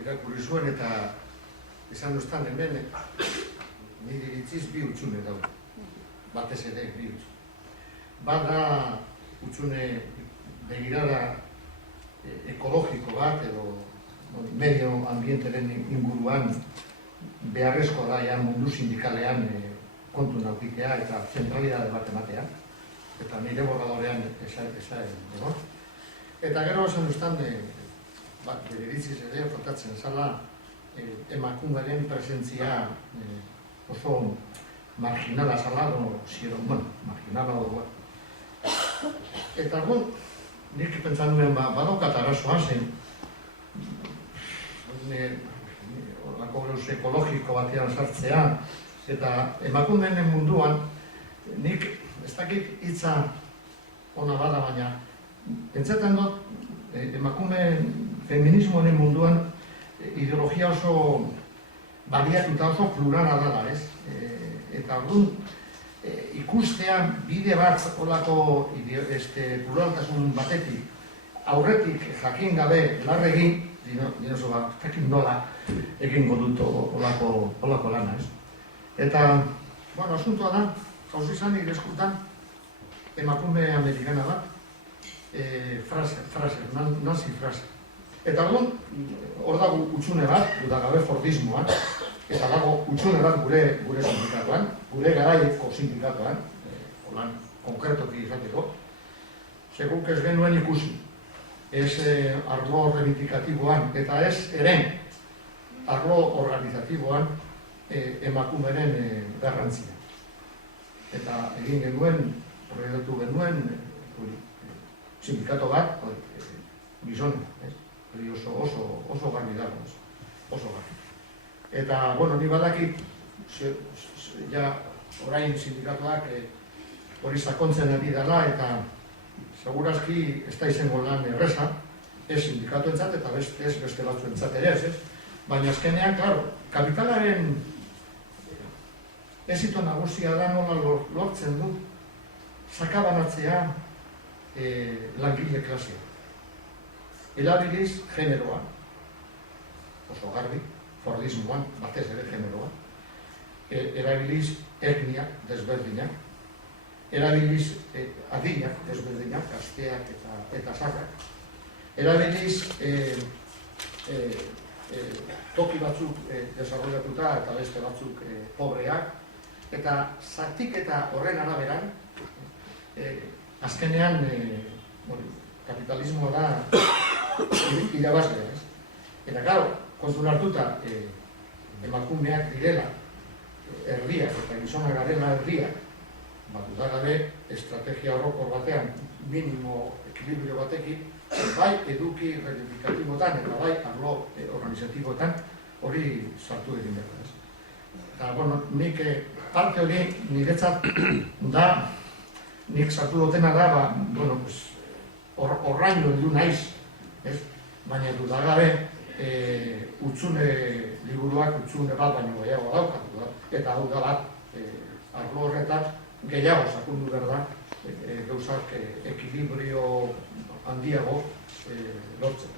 irakurri zuen eta esan duztan hemen nire iritziz bi hutsune daude. Batez ere bi hutsune. Bat da hutsune begirada ekologiko bat edo medio ambienteren inguruan beharrezko da mundu sindikalean kontu nautikea eta zentralidade bat ematea. Eta nire borradorean eza egon. Eta gero esan duztan, bere iritziz ere, faltatzen zala, emakumeren presentzia oso marginala zala, marginala dugu. Eta nik pentsan nuen badaukat arazoa zen, horako gauz ekologiko batean sartzea, eta emakumeen munduan, nik ez dakit hitza ona bada, baina pentsatzen dut emakume feminismoaren munduan ideologia oso baliatuta oso plurala dela, ez? Eta ikustean bide bat olako pluraltasun batetik aurretik jakin gabe larregin, dinoso bat, jakin nola egingo dut olako lana, ez? Eta, asuntoa da, hauzi izan nire eskutan emakume amerikana bat, Fraser, Nancy Fraser. Eta hor dago hutsune bat, gabe Fordismoan, eta dago hutsune bat gure sindikatuan, gure garaieko sindikatuan, holan konkretoki izateko, seguk ez genuen ikusi, ez arlo reivindikatiboan, eta ez eren arlo organizatiboan emakumeren garrantzia. Eta egin genuen, proiektu genuen, sindikato bat, gizon, oso garbi dago, oso garbi. Eta, ni badakit, orain sindikatuak hori sakontzen ari dela, eta segurazki ez da izango lan erreza, ez sindikatuentzat eta ez beste batzuentzat ere ez, baina azkenean, klaro, kapitalaren ezito nagusia da nola lortzen du sakabanatzea langile klasea. Erabiliz generoa, oso garbi, Fordismoan, batez ere generoa, erabiliz etnia desberdinak, erabiliz adinak desberdinak, gazteak eta zarrak, erabiliz toki batzuk desarrollatuta eta beste batzuk pobreak, eta zatiketa horren araberan, azkenean kapitalismoa da irabazlea, ez? Eta, klaro, kontun hartuta emakumeak direla herriak eta gizonak garela herriak, batuta gabe estrategia horrokor batean minimo ekilibrio batekin, bai eduki reivindikatibotan eta bai arlo organizatibotan hori sartu egin behar, ez? Eta, nik parte hori niretzat da, nik sartu dutena da, horraino heldu naiz, baina dudagabe hutsune liburuak hutsune bat baino gehiago daukatu, eta hau da bat, arlo horretan gehiago sakundu behar da, gauzak ekilibrio handiago lortzen.